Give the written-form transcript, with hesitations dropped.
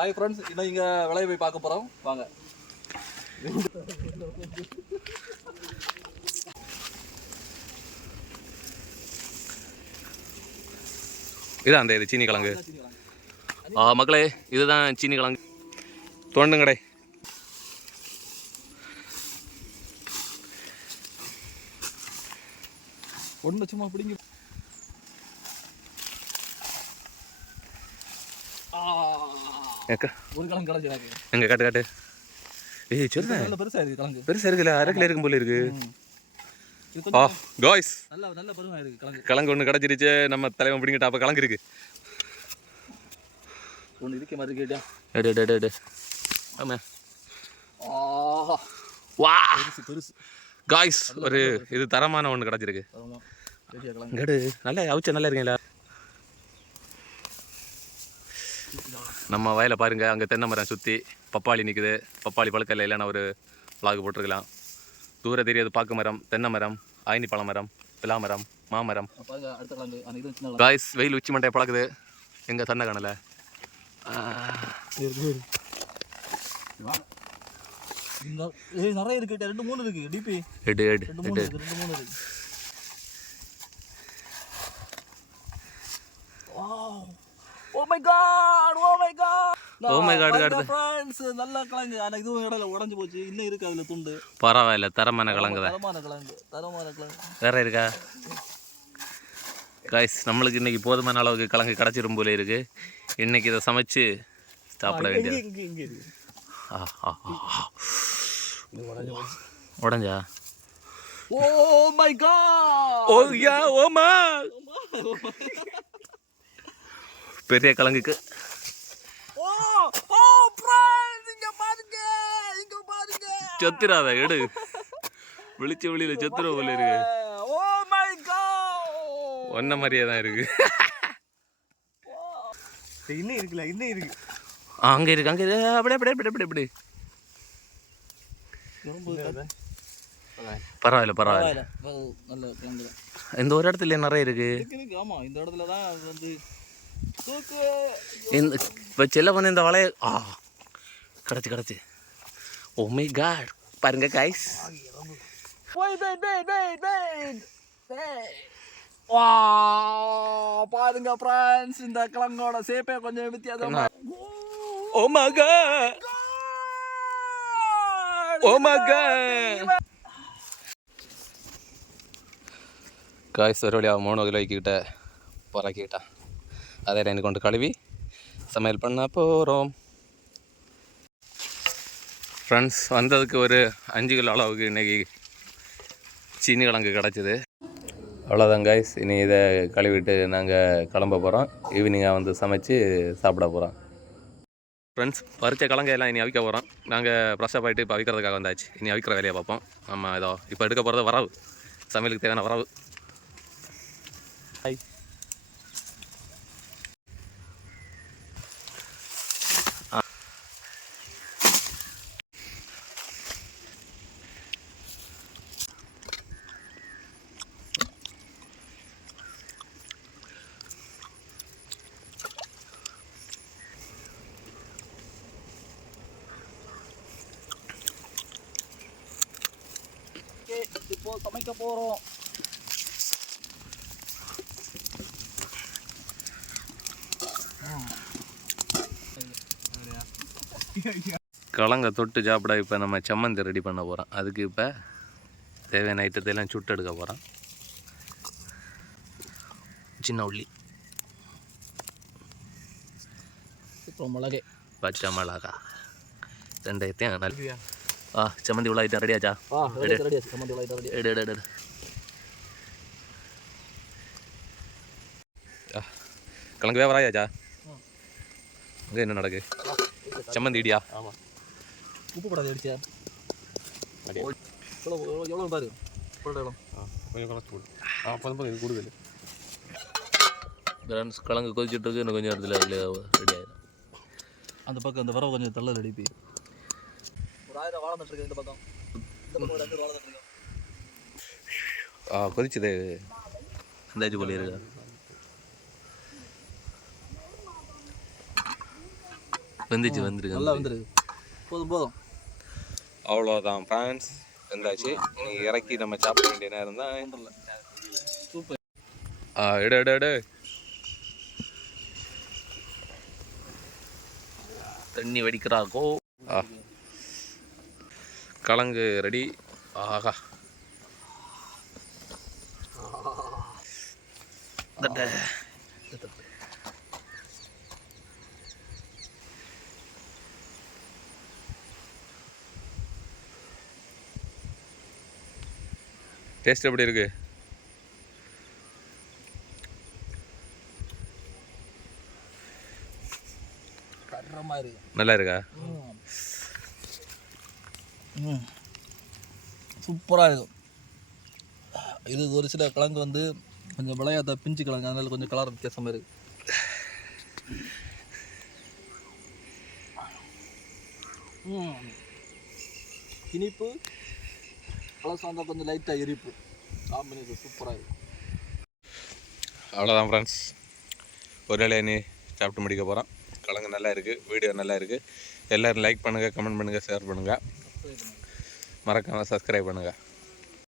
Hi friends, இன்னும் இங்கே விளைய போய் பார்க்க போகிறோம். வாங்க. இதான் அந்த இது சீனி கிழங்கு. மக்களே, இதுதான் சீனி கிழங்கு. தோண்டுங்கடை. ஒன்று சும்மா பிடிங்க. ஒரு கிழங்கு கிடச்சி எங்க காட்டு காட்டு. ஏய் சொல்லுங்க, பெருசா இருக்கு கிழங்கு. பெருசா இருக்குல்ல, அரை கிலோ இருக்கும் போல இருக்கு. காய்ஸ், நல்ல பெருமா இருக்கு கிழங்கு. கிழங்கு ஒன்று கிடச்சிருச்சு. நம்ம தலைவன் பிடிங்கிட்ட. அப்போ கிழங்கு இருக்கு. ஒன்று இருக்க மாதிரி கேட்டியா? எடு. ஆமா. வா பெருசு. காய்ஸ், ஒரு இது தரமான ஒன்று கிடச்சிருக்கு. கடு நல்லா அவிச்ச நல்லா இருக்கீங்களா? நம்ம வயலை பாருங்க, அங்கே தென்னை மரம் சுற்றி பப்பாளி நிற்குது. பப்பாளி பழுக்கல்ல இல்லைன்னா ஒரு விளாகு போட்டிருக்கலாம். தூர தெரியாது பாக்கு மரம், தென்னை மரம், ஆயினி பழ மரம், பிலா மரம், மாமரம். காய்ஸ், வெயில் உச்சி மண்டையை பழக்குது. எங்கே சன்ன காணலை. நிறைய இருக்கு. 2-3 இருக்கு. டிபி எடு. Oh my god friends, நல்ல கிழங்கு. ஆனா இதுவும் இடல உடைஞ்சு போச்சு. இன்னும் இருக்கு அதுல துண்டு. பரவாயில்ல, தரமான கிழங்கு தான். தரமான கிழங்கு வேற இருக்கா? காய்ஸ், நம்மளுக்கு இன்னைக்கு போதுமான அளவுக்கு கிழங்கு கிடச்சிரும் போல இருக்கு. இன்னைக்கு இதை சமைச்சு சாப்பிட வேண்டியது. உடஞ்சா? Oh my god! Oh yeah, oh my! பெரிய கிழங்குக்கு. செத்துறாத, எடு. விழிச்ச வெளியில செத்துற போல இருக்கு. ஒன்ன மாதிரியே தான் இருக்கு. இன்னும் இருக்குல்ல, இன்னும் இருக்கு. அங்க இருக்கு. அப்படி பரவாயில்ல. இந்த ஒரு இடத்துல நிறைய இருக்கு. ஆமா, இந்த இடத்துல தான் வந்து இப்போ செல்ல வந்து இந்த வளைய கிடச்சி. ஓ மை காட், பாருங்க காய்ஸ். பாருங்க ஃப்ரெண்ட்ஸ், இந்த கிழங்கோட சேப்பே கொஞ்சம் வித்தியாசமா. Oh my God. காய்ஸ், ஒரு வழியாக 3 கிலோக்கிட்ட பறக்கிட்டான். அதை எனக்கு கொண்டு கழுவி சமையல் பண்ண போகிறோம். ஃப்ரெண்ட்ஸ், வந்ததுக்கு ஒரு 5 கிலோ அளவுக்கு இன்றைக்கி சீனி கிழங்கு கிடச்சிது. அவ்வளோதான் காய்ஸ். இனி இதை கழுவிட்டு நாங்கள் கிளம்ப போகிறோம். ஈவினிங்காக வந்து சமைச்சு சாப்பிட போகிறோம். ஃப்ரெண்ட்ஸ், பறித்த கிழங்கையெல்லாம் இனி அவிக்க போகிறோம். நாங்கள் ஃப்ரெஷ்ஷாக போயிட்டு இப்போ அவிக்கிறதுக்காக வந்தாச்சு. இனி அவிக்கிற வேலையை பார்ப்போம். நம்ம இதோ இப்போ எடுக்க போகிறது வரவு, சமையலுக்கு தேவையான வரவு. ஹாய். இப்போ சமைக்க போறோம். கிழங்க தொட்டு சாப்பிட இப்போ நம்ம சம்மந்தி ரெடி பண்ண போகிறோம். அதுக்கு இப்போ தேவையான ஐட்டத்தையெல்லாம் சுட்டு எடுக்க போகிறோம். சின்ன உள்ளி, இப்போ மிளகு, பச்சை மிளகா, 2 ஐட்டம் நல்ல. சம்மந்தி உள்ள ஐட்டம் ரெடியாச்சா? எடு. கிழங்கு வேவராயாச்சா? அங்கே என்ன நடக்கு? சம்மந்தி இடியா? ஆமாம். உப்பு போடாது அடிச்சா? எவ்வளோ பாரு, கொஞ்சம் கலச்சு போடு. இது கொடுக்குது. கிழங்கு கொதிச்சுட்டு இருக்கு. இன்னும் கொஞ்சம் இடத்துல ரெடி ஆகிடும். அந்த பக்கம் இந்த வரவு கொஞ்சம் தள்ள அடிப்பி. ஒரு 1000 வாழை நட்டுருக்கு இந்த பக்கம். ஒரு 5 வாழை நட்டுருக்கு. கொதிச்சுது. அந்த போலி இருக்கா? வந்துச்சு வந்துருக்கு நல்லா வந்துருக்கு. போதும் போதும். அவ்வளோதான் ஃப்ரான்ஸ் இருந்தாச்சு. நீ இறக்கி நம்ம சாப்பிட வேண்டிய நேரம் தான். சூப்பர். எடு எடு எடு. தண்ணி வடிக்கிறாக்கோ. கலங்கு ரெடி. ஆகா டேஸ்ட் எப்படி இருக்கு? நல்லா இருக்கா? சூப்பராக இருக்கும். இது ஒரு சில கிழங்கு வந்து கொஞ்சம் விளையாத பிஞ்சு கிழங்கு, அதனால கொஞ்சம் கலர் வித்தியாசமாக இருக்கு. இனிப்பு ப்ளஸ் வந்து கொஞ்சம் லைட்டாக எரிப்பு காம்பினேஷன் சூப்பராக இருக்கும். அவ்வளோதான் ஃப்ரெண்ட்ஸ், ஒரு வேளை நீ சாப்பிட்டு முடிக்க போகிறோம். கிழங்கு நல்லா இருக்குது, வீடியோ நல்லா இருக்குது. எல்லோரும் லைக் பண்ணுங்கள், கமெண்ட் பண்ணுங்கள், ஷேர் பண்ணுங்கள், மறக்காமல் சப்ஸ்கிரைப் பண்ணுங்கள்.